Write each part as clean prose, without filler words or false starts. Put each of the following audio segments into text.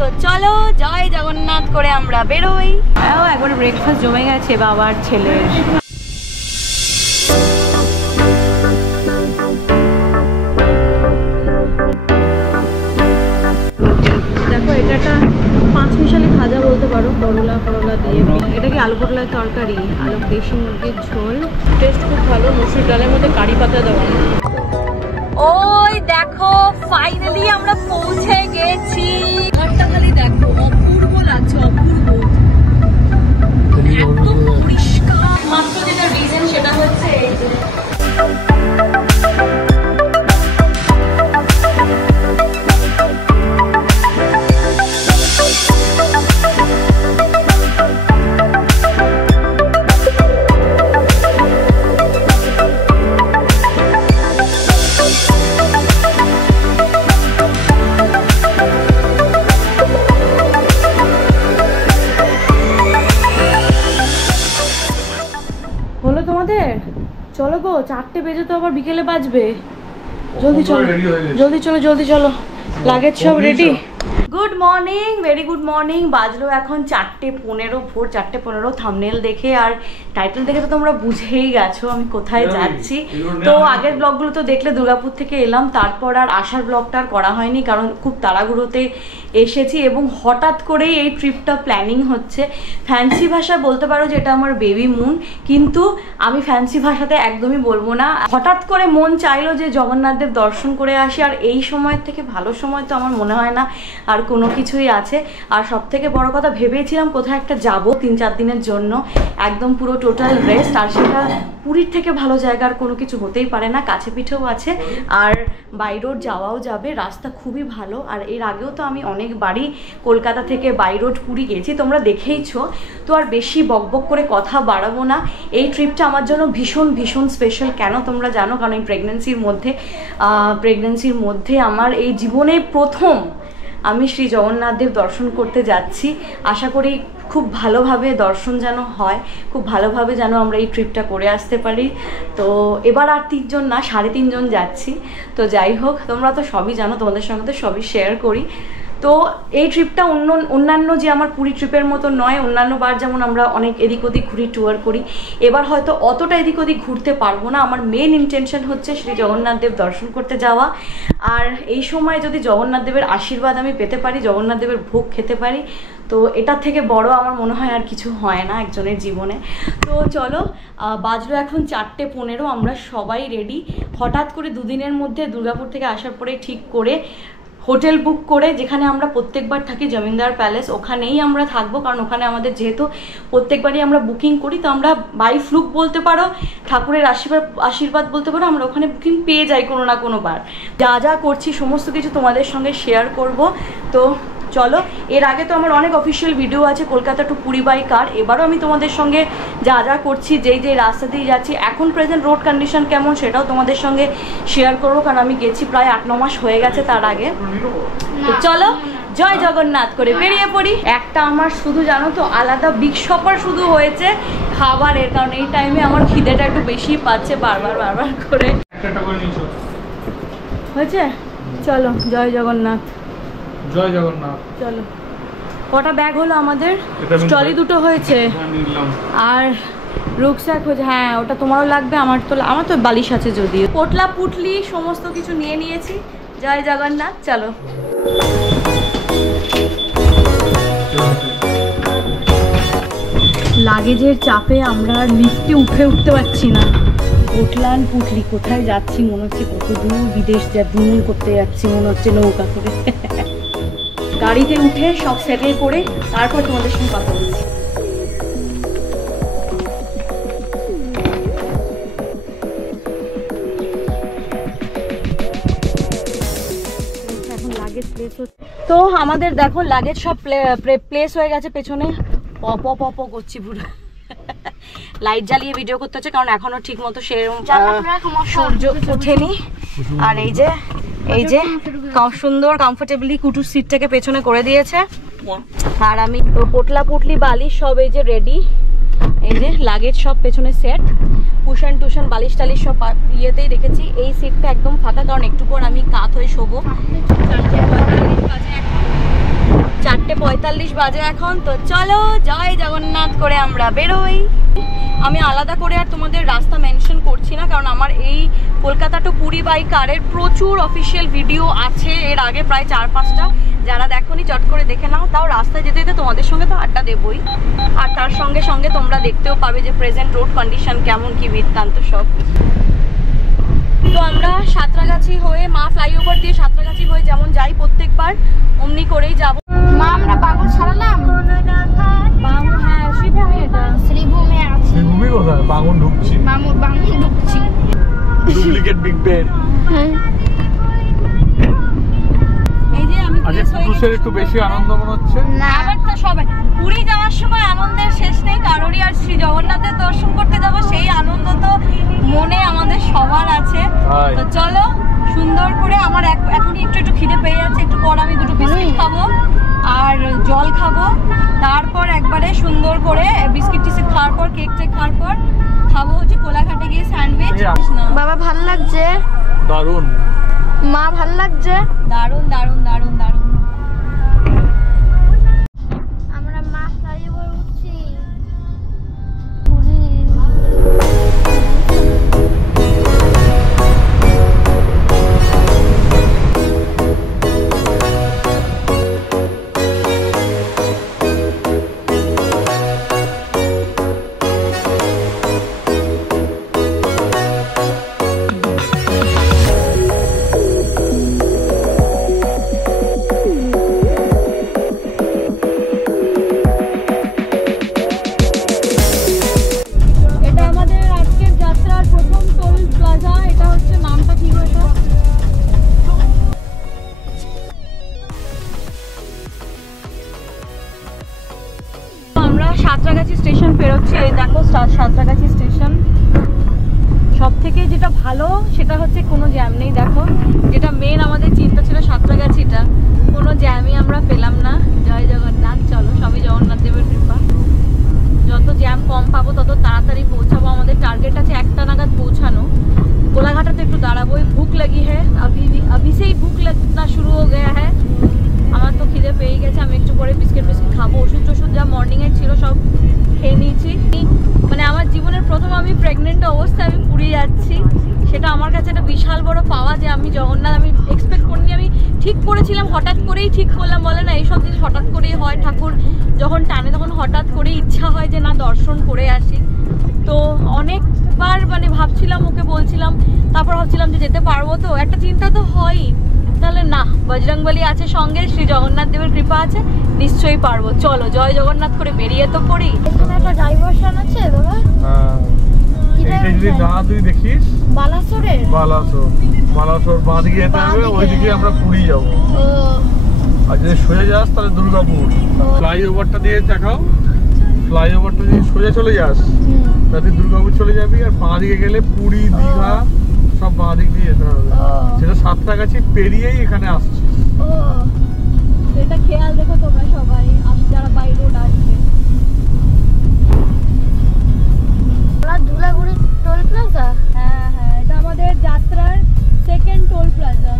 তো চলো জয় জগন্নাথ করে আমরা বেরোই। একবার ব্রেকফাস্ট জমে গেছে বাবার ছেলের। দেখো এটা একটা 5 মিশালি ভাজা বলতে পারো, করলা করলা দিয়ে। এটা কি আলু পটলের তরকারি, আলু দেশি মুরগির ঝোল, টেস্ট খুব ভালো। মসুর ডালের মধ্যে কারি পাতা দেওয়া। ওই দেখো ফাইনালি আমরা পৌঁছে গেছি। ঘরটা খালি দেখো, অপূর্ব লাগছে, অপূর্ব, একদম পরিষ্কার। মাত্র যেটা রিজন সেটা হচ্ছে চলো গো, 4টে বেজে তো আবার বিকেলে বাজবে। জলদি চলো জলদি চলো জলদি চলো, লাগেজ সব ready. Good morning, very good morning. বাজলো এখন 4:15, ভোর 4:15। থাম্বনেল দেখে আর টাইটেল দেখে তো তোমরা বুঝেই গেছো আমি কোথায় যাচ্ছি। তো আগের ব্লগগুলো তো দেখলে দুর্গাপুর থেকে এলাম, তারপর আর আসার ব্লগটা আর করা হয়নি, কারণ খুব তাড়াহুড়োতে এসেছি এবং হঠাৎ করেই এই ট্রিপটা প্ল্যানিং হচ্ছে। ফ্যান্সি ভাষায় বলতে পারো যে এটা আমার বেবি মুন, কিন্তু আমি ফ্যান্সি ভাষাতে একদমই বলবো না। হঠাৎ করে মন চাইলো যে জগন্নাথদেব দর্শন করে আসি, আর এই সময়ের থেকে ভালো সময় তো আমার মনে হয় না আর কোনো কিছুই আছে। আর সব থেকে বড় কথা, ভেবেছিলাম কোথাও একটা যাব 3-4 দিনের জন্য, একদম পুরো টোটাল রেস্ট, আর সেটা পুরীর থেকে ভালো জায়গার কোনো কিছু হতেই পারে না। কাছে পিঠেও আছে আর বাই রোড যাওয়াও যাবে, রাস্তা খুবই ভালো। আর এর আগেও তো আমি অনেকবারই কলকাতা থেকে বাই রোড পুরী গেছি, তোমরা দেখেইছো। তো আর বেশি বকবক করে কথা বাড়াবো না। এই ট্রিপটা আমার জন্য ভীষণ ভীষণ স্পেশাল। কেন তোমরা জানো, কারণ এই প্রেগনেন্সির মধ্যে আমার এই জীবনে প্রথম আমি শ্রী জগন্নাথদেব দর্শন করতে যাচ্ছি। আশা করি খুব ভালোভাবে দর্শন যেন হয়, খুব ভালোভাবে যেন আমরা এই ট্রিপটা করে আসতে পারি। তো এবার আর 3 জন না, 3.5 জন যাচ্ছি। তো যাই হোক, তোমরা তো সবই জানো, তোমাদের সঙ্গে তো সবই শেয়ার করি। তো এই ট্রিপটা অন্যান্য যে আমার পুরী ট্রিপের মতো নয়। অন্যান্য বার যেমন আমরা অনেক এদিক ওদিক ঘুরি, ট্যুর করি, এবার হয়তো অতটা এদিক ওদিক ঘুরতে পারবো না। আমার মেন ইন্টেনশন হচ্ছে শ্রী জগন্নাথদেব দর্শন করতে যাওয়া। আর এই সময় যদি জগন্নাথদেবের আশীর্বাদ আমি পেতে পারি, জগন্নাথদেবের ভোগ খেতে পারি, তো এটার থেকে বড় আমার মনে হয় আর কিছু হয় না একজনের জীবনে। তো চলো, বাজলো এখন 4:15, আমরা সবাই রেডি। হঠাৎ করে 2 দিনের মধ্যে দুর্গাপুর থেকে আসার পরে ঠিক করে হোটেল বুক করে, যেখানে আমরা প্রত্যেকবার থাকি জমিদার প্যালেস, ওখানেই আমরা থাকবো। কারণ ওখানে আমাদের যেহেতু প্রত্যেকবারই আমরা বুকিং করি, তো আমরা বাই ফ্লুক বলতে পারো, ঠাকুরের আশীর্বাদ বলতে পারো, আমরা ওখানে বুকিং পেয়ে যাই কোনো না কোনো বার। যা যা করছি সমস্ত কিছু তোমাদের সঙ্গে শেয়ার করব। তো চলো, এর আগে তো আমার অনেক অফিসিয়াল ভিডিও আছে কলকাতা টু পুরী বাই কার। এবারও আমি তোমাদের সঙ্গে যা যা করছি, যেই রাস্তা দিয়ে যাচ্ছি, এখন প্রেজেন্ট রোড কন্ডিশন কেমন সেটাও তোমাদের সঙ্গে শেয়ার করবো, কারণ আমি গেছি প্রায় 8-9 মাস হয়ে গেছে তার আগে। তো চলো জয় জগন্নাথ করে বেরিয়ে পড়ি। একটা আমার শুধু জানো তো আলাদা বিগ শপার শুধু হয়েছে খাবারের, কারণ এই টাইমে আমার খিদেটা একটু বেশি পাচ্ছে বারবার করে। হয়েছে? চলো জয় জগন্নাথ। জয় জগন্নাথ। চলো, কটা ব্যাগ হলো আমাদের? ট্রলি 2টো হয়েছে আর রুকস্যাক হয়েছে। হ্যাঁ, ওটা তোমারও লাগবে, আমার তো বালিশ আছে যদিও। পোটলা পুটলি সমস্ত কিছু নিয়ে নিয়েছি। জয় জগন্নাথ। চলো, লাগেজের চাপে আমরা লিফটে উঠতে পারছি না। পোটলান পুটলি কোথায় যাচ্ছি মনে হচ্ছে, কত দূর বিদেশ ভ্রমণ করতে যাচ্ছি মনে হচ্ছে নৌকা করে। গাড়িতে উঠে সব সেটেল করে তারপর তোমাদের সঙ্গে কথা বলছি। এখন লাগেজ প্লেস হচ্ছে, তো আমাদের দেখো লাগেজ সব প্লেস হয়ে গেছে পেছনে। পপ করছি পুরো, লাইট জ্বালিয়ে ভিডিও করতে হচ্ছে কারণ এখনো ঠিক মতো সেরকম সূর্য ওঠেনি। আর এই যে সুন্দর কমফোর্টেবলি কুটুর সিটটাকে পেছনে করে দিয়েছে। আর আমি তো পোটলা পুটলি বালি সব এই যে রেডি, এই যে লাগেজ সব পেছনে সেট, কুশন টুশন বালিশ টালিশ সব ইয়েতেই রেখেছি। এই সিটটা একদম ফাঁকা, কারণ একটু পর আমি কাত হয়ে শোবো। 4:45 বাজে এখন। তো চলো জয় জগন্নাথ করে আমরা বেরোই। আমি আলাদা করে আর তোমাদের রাস্তা মেনশন করছি না, কারণ আমার এই কলকাতা টু পুরী বাই কারের প্রচুর অফিসিয়াল ভিডিও আছে এর আগে, প্রায় 4-5টা। যারা দেখোনি চট করে দেখে নাও। তাও রাস্তায় যেতে যেতে তোমাদের সঙ্গে তো আড্ডা দেবই, আর তার সঙ্গে সঙ্গে তোমরা দেখতেও পাবে যে প্রেজেন্ট রোড কন্ডিশন কেমন, কি বৃত্তান্ত সব। তো আমরা সাঁতরাগাছি হয়ে, মা ফ্লাইওভার দিয়ে সাঁতরাগাছি হয়ে যেমন যাই প্রত্যেকবার, অমনি করেই যাব। মা আমরা বাগুল ছাড়ালাম। হ্যাঁ, শ্রীভূমি। এটা শ্রীভূমি আছে। শ্রীভূমি কোথায়? বাঙুর ঢুকছি। বাগুল ঢুকছি। Duplicate big Ben. হ্যাঁ। এই যে আমি আজকে পুরুষের একটু বেশি আনন্দ মনে হচ্ছে। না আবার তো সবাই পুরী যাওয়ার সময় আনন্দের শেষ নেই কারোরই, আর শ্রী জগন্নাথের দর্শন করতে যাব সেই আনন্দ তো মনে আমাদের সবার আছে। তো চলো সুন্দর করে, আমার এখনই একটু খিদে পেয়ে যাচ্ছে, একটু পর আমি দুটো বিস্কিট খাবো আর জল খাবো, তারপর একবারে সুন্দর করে বিস্কিট টিস্কিট খাওয়ার পর, কেক টেক খাওয়ার পর খাবো হচ্ছে কোলাঘাটে গিয়ে স্যান্ডউইচ। বাবা ভাল লাগছে? দারুণ। মা ভাল লাগছে? দারুণ দারুণ দারুণ দারুণ। আমরা মা ফ্লাইওভার উঠছি। সাঁতরাগাছি স্টেশন পেরোচ্ছি। এই দেখো সাঁতরাগাছি স্টেশন। সব থেকে যেটা ভালো সেটা হচ্ছে কোনো জ্যাম নেই। দেখো, যেটা মেন আমাদের চিন্তা ছিল সাঁতরাগাছিটা, কোনো জ্যামই আমরা পেলাম না। জয় জগন্নাথ। চলো, সবই জগন্নাথ দেবের কৃপা। যত জ্যাম কম পাবো তত তাড়াতাড়ি পৌঁছাবো। আমাদের টার্গেট আছে 1টা নাগাদ পৌঁছানো। কোলাঘাটাতে একটু দাঁড়াবোই। ভুক লাগি হ্যাঁ, अभी से ही भूख लगना शुरू हो गया है। আমার তো খিদে পেয়ে গেছে। আমি একটু পরে বিস্কিট খাবো। ওষুধ টষুধ যা মর্নিংয়ের ছিল সব খেয়ে নিয়েছি। মানে আমার জীবনের প্রথম আমি প্রেগনেন্ট অবস্থায় আমি পুরী যাচ্ছি, সেটা আমার কাছে একটা বিশাল বড় পাওয়া। যে আমি জগন্নাথ আমি এক্সপেক্ট করিনি। আমি ঠিক করেছিলাম, হঠাৎ করেই ঠিক করলাম, বলে না এইসব জিনিস হঠাৎ করেই হয়। ঠাকুর যখন টানে তখন হঠাৎ করেই ইচ্ছা হয় যে না দর্শন করে আসি। তো অনেকবার মানে ভাবছিলাম, ওকে বলছিলাম, তারপর ভাবছিলাম যে যেতে পারবো তো, একটা চিন্তা তো হয়ই। তাহলে না, বজরংবলী আছে সঙ্গে, শ্রী জগন্নাথ দেবের কৃপা আছে, নিশ্চয়ই পারবো। চলো জয় জগন্নাথ করে বেরিয়ে তো পড়ি। এখানে একটা ডাইভারশন আছে বাবা। এইটা যদি না তুই দেখিস, বালাসোর বাঁদিকে যেতে হবে, ওইদিকে আমরা পুরী যাবো। আর যদি সোজা যাস তাহলে দুর্গাপুর। ফ্লাইওভারটা দিয়ে দেখাও, ফ্লাইওভারটা যদি সোজা চলে যাস তাহলে দুর্গাপুর চলে যাবি, আর বাঁদিকে গেলে পুরী, দীঘা সব বাঁদিক দিয়ে যেতে হবে। সেটা সাঁতরাগাছি পেরিয়েই এখানে আসছে। এটা খেয়াল দেখো তোমরা সবাই যারা বাই রোড আসবে। Dhulagori toll plaza. হ্যাঁ হ্যাঁ, এটা আমাদের যাত্রার সেকেন্ড টোল প্লাজা।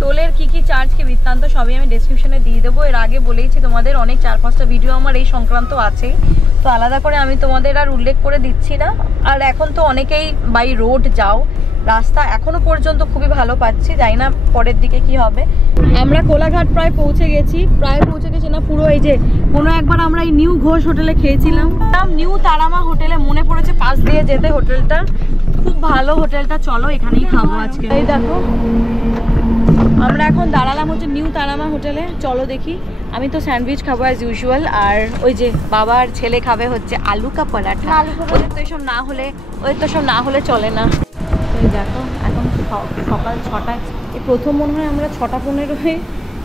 টোলের কি কি চার্জ, কি বৃত্তান্ত সবই আমি ডেসক্রিপশনে দিয়ে দেবো। এর আগে বলেইছি তোমাদের, অনেক 4-5টা ভিডিও আমার এই সংক্রান্ত আছে, তো আলাদা করে আমি তোমাদের আর উল্লেখ করে দিচ্ছি না। আর এখন তো অনেকেই বাই রোড যাও, রাস্তা এখনো পর্যন্ত খুবই ভালো পাচ্ছি, জানি না পরের দিকে কি হবে। আমরা কোলাঘাট প্রায় পৌঁছে গেছি না পুরো। এই যে কোনো একবার আমরা এই নিউ ঘোষ হোটেলে খেয়েছিলাম, নিউ তারামা হোটেলে, মনে পড়েছে পাশ দিয়ে যেতে হোটেলটা, খুব ভালো হোটেলটা। চলো এখানেই খাবো আজকে। এই দেখো আমরা এখন দাঁড়ালাম হচ্ছে নিউ তারামা হোটেলে। চলো দেখি। আমি তো স্যান্ডউইচ খাবো অ্যাজ ইউজুয়াল, আর ওই যে বাবার ছেলে খাবে হচ্ছে আলু কা পরাঠা। ওদের তো এসব না হলে চলে না। এই দেখো এখন সকাল 6টায়, এই প্রথম মনে হয় আমরা 6:15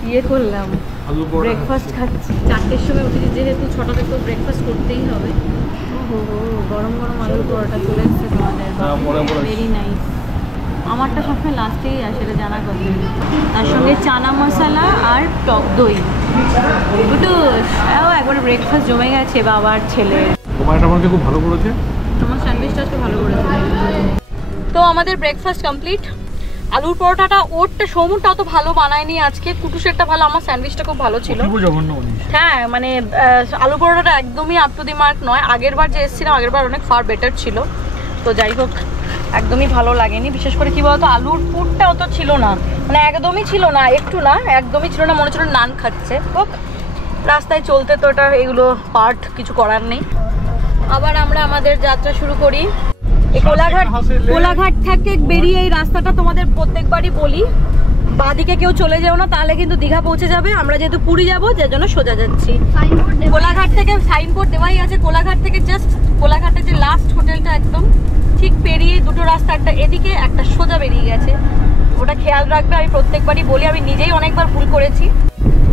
ইয়ে করলাম, ব্রেকফাস্ট খাচ্ছি। 4টের সময় উঠেছি, যেহেতু 6টাতে তো ব্রেকফাস্ট করতেই হবে। ও হো, গরম গরম আলুর পরোটা চলে এসছে তোমাদের, ভেরি নাইস। আমারটা সবসময় লাস্টেই আসে, এটা জানা কথা। তার সঙ্গে চানা মশলা আর টক দই। একবারে ব্রেকফাস্ট জমে গেছে বাবার ছেলে। তোমার এটা আমাকে খুব ভালো করেছে, আমার স্যান্ডউইচটা আজকে ভালো করেছে। তো আমাদের ব্রেকফাস্ট কমপ্লিট। আলুর পরোটাটা ওরটা সৌমুরটা অত ভালো বানায়নি আজকে, কুটুসেরটা ভালো, আমার স্যান্ডউইচটা খুব ভালো ছিল। হ্যাঁ মানে আলু পরোটাটা একদমই আপ টু দি মার্ক নয়। আগের বার যে এসেছিলাম আগের বার অনেক ফার বেটার ছিল। তো যাই হোক একদমই ভালো লাগেনি। বিশেষ করে কি বলতো আলুর পুরটা অত ছিল না, মানে একদমই ছিল না, একটু না একদমই ছিল না, মনে হচ্ছিল নান খাচ্ছে। হোক রাস্তায় চলতে তো এটা এগুলো পার্ট, কিছু করার নেই। আবার আমরা আমাদের যাত্রা শুরু করি। এই কোলাঘাট থেকে বেরিয়ে এই রাস্তাটা তোমাদের প্রত্যেকবারই বলি, বাঁদিকে কেউ চলে যাও না, তাহলে কিন্তু দীঘা পৌঁছে যাবে। আমরা যেহেতু পুরী যাবো যার জন্য সোজা যাচ্ছি। কোলাঘাট থেকে সাইনবোর্ড দেওয়াই আছে। কোলাঘাট থেকে জাস্ট কোলাঘাটের যে লাস্ট হোটেলটা একদম ঠিক পেরিয়ে দুটো রাস্তা, একটা এদিকে একটা সোজা বেরিয়ে গেছে, ওটা খেয়াল রাখবে। আমি প্রত্যেকবারই বলি, আমি নিজেই অনেকবার ভুল করেছি।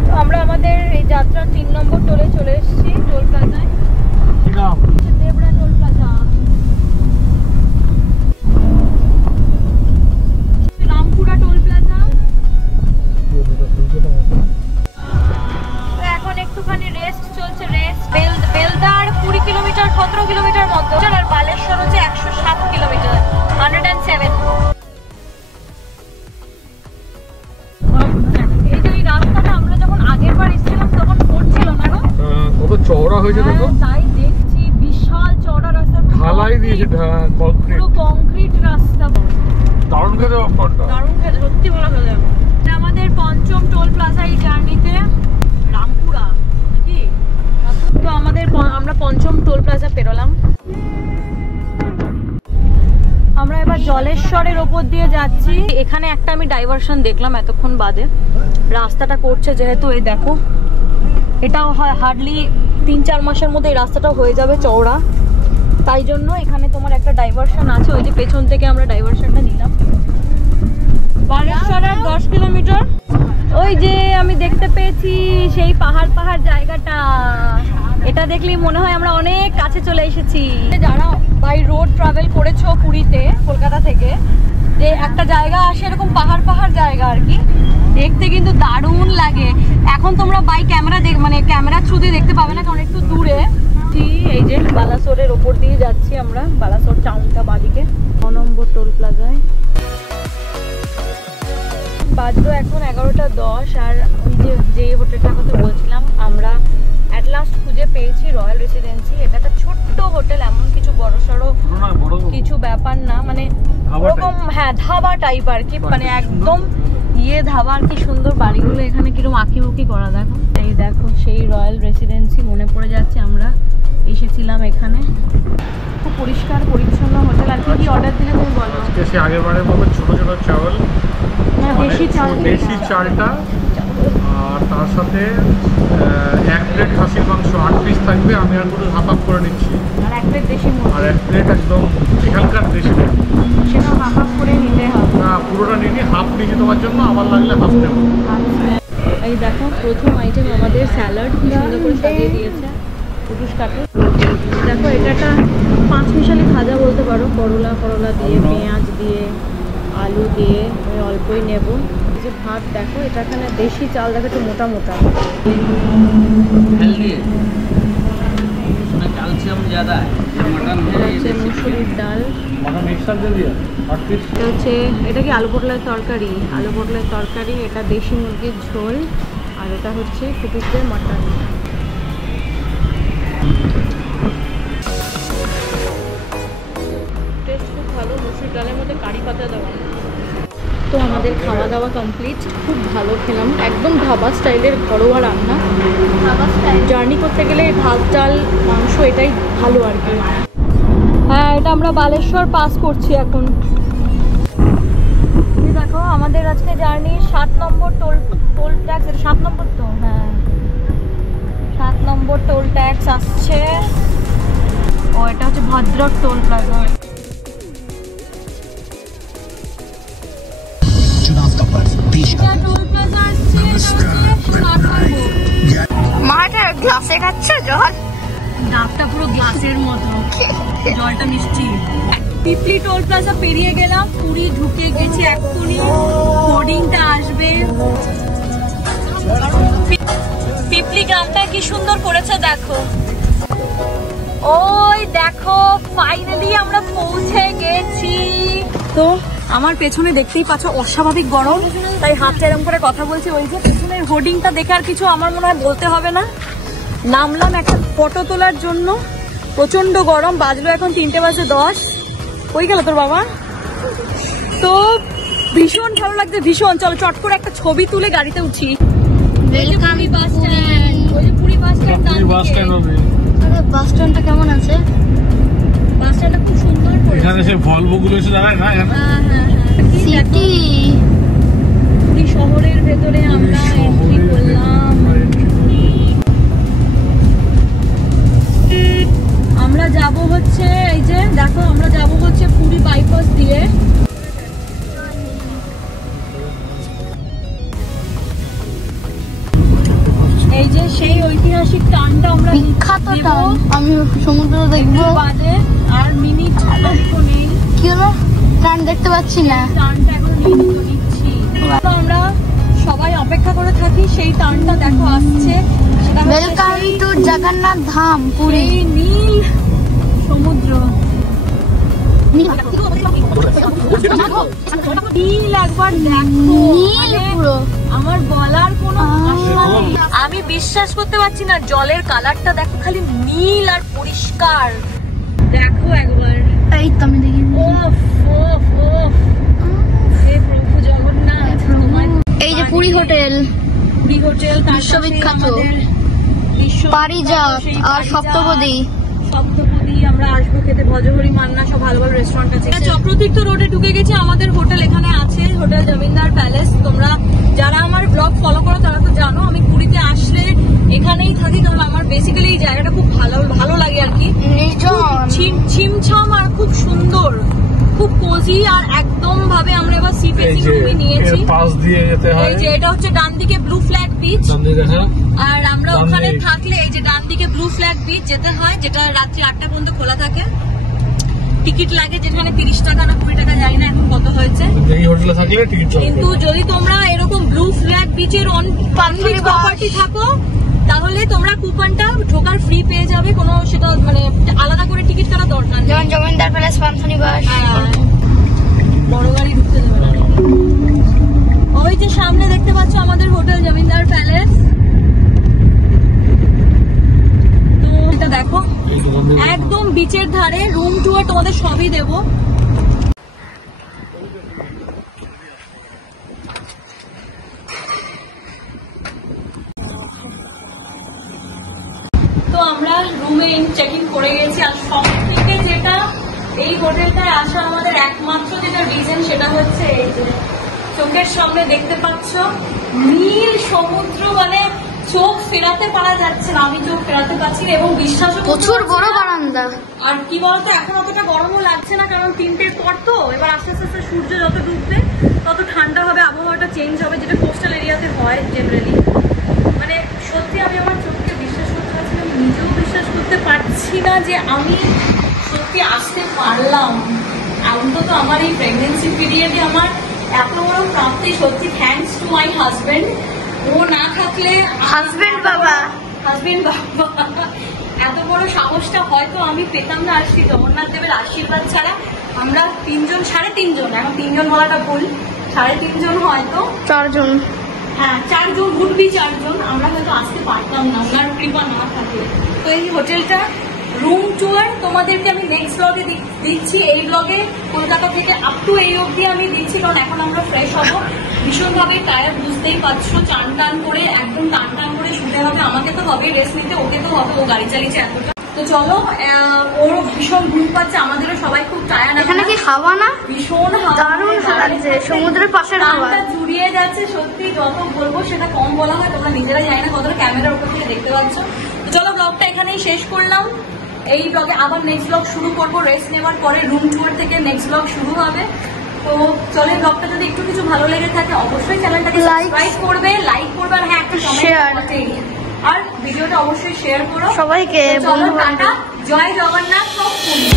তো আমরা আমাদের এই যাত্রা 3 নম্বর টোলে চলে এসেছি, টোল প্লাজায়। Debra toll plaza, Rampura toll plaza. এখন একটুখানি রেস্ট চলছে, রেস্ট। বেলদার 20 কিলোমিটার 17 কিলোমিটার মতো, আর বালেশ্বর হচ্ছে 107 কিলোমিটার 107। এই যে এই রাস্তাটা আমরা যখন আগের বার এসেছিলাম তখন পড়ছিল না গো, কত চওড়া হয়েছে দেখো। তাই দেখছি বিশাল চওড়া রাস্তা, ঢালাই দিয়েছে, কংক্রিট, পুরো কংক্রিট রাস্তা। দারুণ খেতে ব্যাপারটা, দারুণ খেতে, সত্যি ভালো খেতে। আমাদের পঞ্চম টোল প্লাজা এই জার্নিতে, রামপুরা নাকি। তো আমরা পঞ্চম টোল প্লাজা পেরোলাম। আমরা এবার জলেশ্বরের ওপর দিয়ে যাচ্ছি। এখানে একটা আমি ডাইভারশন দেখলাম এতক্ষণ বাদে, রাস্তাটা করছে যেহেতু। এই দেখো এটাও হার্ডলি 3-4 মাসের মধ্যে এই রাস্তাটাও হয়ে যাবে চওড়া, তাই জন্য এখানে তোমার একটা ডাইভারশন আছে। ওই যে পেছন থেকে আমরা ডাইভারশনটা নিলাম। বালেশ্বরের 10 কিলোমিটার। ওই যে আমি দেখতে পেয়েছি সেই পাহাড় জায়গাটা, এটা দেখলেই মনে হয় আমরা অনেক কাছে চলে এসেছি। যারা বাই রোড ট্রাভেল করেছো পুরীতে কলকাতা থেকে, যে একটা জায়গা আসে এরকম পাহাড় জায়গা আর কি, দেখতে কিন্তু দারুণ লাগে। এখন তোমরা বাই ক্যামেরা মানে ক্যামেরার থ্রু দিয়ে দেখতে পাবে না, কারণ একটু দূরে। এই যে বালাসোরের ওপর দিয়ে যাচ্ছি আমরা, বালাসোর টাউনটা বাদিকে। 9 নম্বর টোল প্লাজায় বাজলো এখন 11:10। আর ওই যে হোটেলটার কথা বলছিলাম, আমরা অ্যাট লাস্ট খুঁজে পেয়েছি রয়্যাল রেসিডেন্সি। এটা একটা ছোট্ট হোটেল, এমন কিছু বড়সড় কিছু ব্যাপার না, মানে ওরকম হ্যাঁ ধাবা টাইপ আর কি, মানে একদম ধাবা আর কি। সুন্দর বাড়িগুলো এখানে কিরকম আঁকিবুকি করা, দেখো। এই দেখো সেই রয়্যাল রেসিডেন্সি মনে পড়ে যাচ্ছে, আমরা এসেছিলাম এখানে। খুব পরিষ্কার পরিচ্ছন্ন হোটেল। আর কি অর্ডার দিলে তুমি বলো? আগের বারের মতো ছোট চাওয়াল, দেশি চালটা, আর তার সাথে 1 প্লেট খাসির মাংস 8 পিস থাকবে। আমি আর পুরো হাফ করে নিচ্ছি, আর 1 প্লেট দেশি মুরগি, আর 1 প্লেট একদম এখানকার দেশি মুরগি। সেটা হাফ করে নিতে হবে না, পুরোটা নিয়ে হাফ নিয়েছি তোমার জন্য, আমার লাগলে হাফ দেবো। এই দেখো প্রথম আইটেম আমাদের স্যালাড, কি সুন্দর করে সাজিয়ে দিয়েছে কুটুস কাটে। দেখো এটা একটা 5 মিশালি ভাজা বলতে পারো, করলা দিয়ে, পেঁয়াজ দিয়ে, আলু দিয়ে, আমি অল্পই নেব। এই যে ভাত দেখো, এটা এখানে দেশি চাল, দেখো একটু মোটা মুসুরির ডাল। এটা হচ্ছে, এটা কি আলু পটলের তরকারি, এটা দেশি মুরগির ঝোল, আর এটা হচ্ছে কুটুসদের মাটন। টেস্ট খুব ভালো, মুসুরির ডালের মধ্যে কারি পাতা দেওয়া। তো আমাদের খাওয়া দাওয়া কমপ্লিট, খুব ভালো খেলাম, একদম ধাবা স্টাইলের ঘরোয়া রান্না। জার্নি করতে গেলে ভাত ডাল মাংস এটাই ভালো আর কি। হ্যাঁ, এটা আমরা বালেশ্বর পাস করছি এখন। দেখো আমাদের আজকে জার্নির 7 নম্বর টোল ট্যাক্স, 7 নম্বর তো, হ্যাঁ 7 নম্বর টোল ট্যাক্স আসছে। ও এটা হচ্ছে ভদ্রক টোল প্লাজা। মাটা গ্লাসে খাচ্ছে জল, ডাবটা পুরো গ্লাসের মতো, জলটা মিষ্টি। পিপলি টোল প্লাজা পেরিয়ে গেলাম, পুরী ঢুকে গেছি, এক্ষুনি হোর্ডিংটা আসবে। পিপলি গ্রামটা কি সুন্দর করেছে দেখো, ওই দেখো ফাইনালি আমরা পৌঁছে গেছি। তো আমার পেছনে দেখতেই পাচ্ছ অস্বাভাবিক গরম, তাই হাতটা এরকম করে কথা বলছি। ওই যে পেছনের হোর্ডিংটা দেখে আর কিছু আমার মনে হয় বলতে হবে না। নামলাম একটা ফটো তোলার জন্য, প্রচন্ড গরম, বাজলো এখন 3:10। ওই গেল তোর বাবা। তো ভীষণ ভালো লাগছে, ভীষণ। চলো চট করে একটা ছবি তুলে গাড়িতে উঠি। ওয়েলকাম বাস স্ট্যান্ড, ওই যে পুরী বাস স্ট্যান্ড। বাস স্ট্যান্ডটা কেমন আছে? বাস স্ট্যান্ডটা খুব সুন্দর করেছে। এখানে সে ভলভো গুলো এসে দাঁড়ায় না এখানে? হ্যাঁ, সিটি পুরী শহরের ভেতরে আমরা এন্ট্রি করলাম। আমরা যাব হচ্ছে, এই যে দেখো আমরা যাব হচ্ছে পুরী বাইপাস দিয়ে। এই যে সেই ঐতিহাসিক টানটা আমরা বিখ্যাত টান, আমি সমুদ্র দেখবো। বাজে আর মিনিট নেই, কি হলো? টান দেখতে পাচ্ছি না। টানটা এখন নিচ্ছি। তো আমরা সবাই অপেক্ষা করে থাকি, সেই টানটা দেখো আসছে। Welcome to Jagannath Dham Puri. এই নীল সমুদ্র, নীল একবার দেখো, নীল পুরো। আমার বলার কোনো ভাষা নেই। আমি বিশ্বাস করতে পারছি না, জলের কালারটা দেখো, খালি নীল আর পরিষ্কার। দেখো একবার, এই তো আমি দেখি। ওফ ওফ ওফ, হে প্রভু জগন্নাথ। এই যে পুরী হোটেল, পুরী হোটেল বিশ্ববিখ্যাত। পারিজাত আর সপ্তপদী। আমরা আসবো খেতে, ভজহরি মান্না, সব ভালো ভালো রেস্টুরেন্ট আছে। চক্রতীর্থ রোডে ঢুকে গেছে, আমাদের হোটেল এখানে আছে, হোটেল জমিদার প্যালেস। তোমরা যারা আমার ব্লগ ফলো করো তারা তো জানো আমি পুরীতে আসলে এখানেই থাকি, কারণ আমার বেসিক্যালি এই জায়গাটা খুব ভালো লাগে আর কি। ছিমছাম আর খুব সুন্দর, খুব কোজি, আর একদম ভাবে আমরা এবার সি ফেসিং রুমে নিয়েছি। পাশ দিয়ে যেতে হয়। এই যে এটা হচ্ছে ডান দিকে ব্লু ফ্ল্যাগ বিচ, আর আমরা ওখানে থাকলে এই যে ডান দিকে ব্লু ফ্ল্যাগ বিচ যেতে হয়, যেটা রাত্রি 8টা পর্যন্ত খোলা থাকে। টিকিট লাগে যেখানে 30 টাকা না 20 টাকা, জানি না এখন কত হয়েছে। এই হোটেলে থাকলে টিকিট চলে। কিন্তু যদি তোমরা এরকম ব্লু ফ্ল্যাগ বিচের অন প্রপার্টি থাকো, তাহলে তোমরা কুপনটা ঢোকার ফ্রি পেয়ে যাবে, কোনো সেটা মানে আলাদা করে টিকিট কাটা দরকার নেই। যেমন জমিদার প্যালেস, পান্থনি বাস। বড় গাড়ি ঢুকতে দেবে না। ওই যে সামনে দেখতে পাচ্ছ আমাদের হোটেল জমিদার প্যালেস। তো এটা দেখো একদম বিচের ধারে, রুম টুয়ার তোমাদের সবই দেবো। তো আমরা রুমে চেক ইন করে গেছি, আর সব থেকে যেটা এই হোটেলটায় আসা আমাদের একমাত্র যেটা রিজন, সেটা হচ্ছে এই যে চোখের সামনে দেখতে পাচ্ছ নীল সমুদ্র, মানে চোখ ফেরাতে পারা যাচ্ছে না, আমি চোখ ফেরাতে পারছি না। এবং বিশ্বাস, প্রচুর বড় বারান্দা। আর কি বলতো, এখন অতটা গরমও লাগছে না, কারণ 3টের পর তো এবার আস্তে আস্তে সূর্য যত ডুববে তত ঠান্ডা হবে, আবহাওয়াটা চেঞ্জ হবে, যেটা কোস্টাল এরিয়াতে হয় জেনারেলি। মানে সত্যি আমি আমার চোখকে বিশ্বাস করতে পারছি না, আমি নিজেও বিশ্বাস করতে পারছি না যে আমি সত্যি আসতে পারলাম। অন্তত আমার এই প্রেগনেন্সি পিরিয়ডে আমার এত বড় প্রাপ্তি, সত্যি থ্যাঙ্কস টু মাই হাজবেন্ড। ও না থাকলে, হাজবেন্ড বাবা এত বড় সাহসটা হয়তো আমি পেতাম না, আর শ্রী জগন্নাথ দেবের আশীর্বাদ ছাড়া। আমরা 3জন, 3.5 জন, এখন 3জন বলাটা ভুল, 3.5 জন হয়তো, 4 জন, হ্যাঁ 4 জন, উঠবি 4 জন, আমরা হয়তো আসতে পারতাম না ওনার কৃপা না থাকলে। তো এই হোটেলটা রুম টুয়ার তোমাদেরকে আমি নেক্সট ব্লগে দিচ্ছি। এই ব্লগে কলকাতা থেকে আপ টু এই অবধি আমি দিচ্ছি, কারণ এখন আমরা ফ্রেশ হবো, ভীষণভাবে টায়ার্ড, বুঝতেই পারছো। চান টান করে একদম টান করে শুতে হবে, আমাকে তো হবে রেস্ট নিতে, ওকে তো হবে, ও গাড়ি চালিয়েছে এতটা। তো চলো, ওর ভীষণ ঘুম পাচ্ছে, আমাদেরও সবাই খুব টায়ার্ড। এখানে কি হাওয়া না? ভীষণ দারুণ লাগছে, সমুদ্রের পাশের হাওয়া জুড়িয়ে যাচ্ছে। সত্যি যত বলবো সেটা কম বলা হয়, তোমরা নিজেরা জানি না কতটা ক্যামেরার উপর থেকে দেখতে পাচ্ছ। তো চলো, ব্লগটা এখানেই শেষ করলাম। এই ব্লগে আবার নেক্সট ব্লগ শুরু করবো, রেস্ট নেওয়ার পরে রুম ট্যুর থেকে নেক্সট ব্লগ শুরু হবে। তো চলে, ব্লগটা যদি একটু কিছু ভালো লেগে থাকে অবশ্যই চ্যানেলটাকে সাবস্ক্রাইব করবে, লাইক করবে, আর হ্যাঁ একটা কমেন্ট, আর ভিডিওটা অবশ্যই শেয়ার করো সবাইকে। চলো, টাটা, জয় জগন্নাথ, সব পুরী।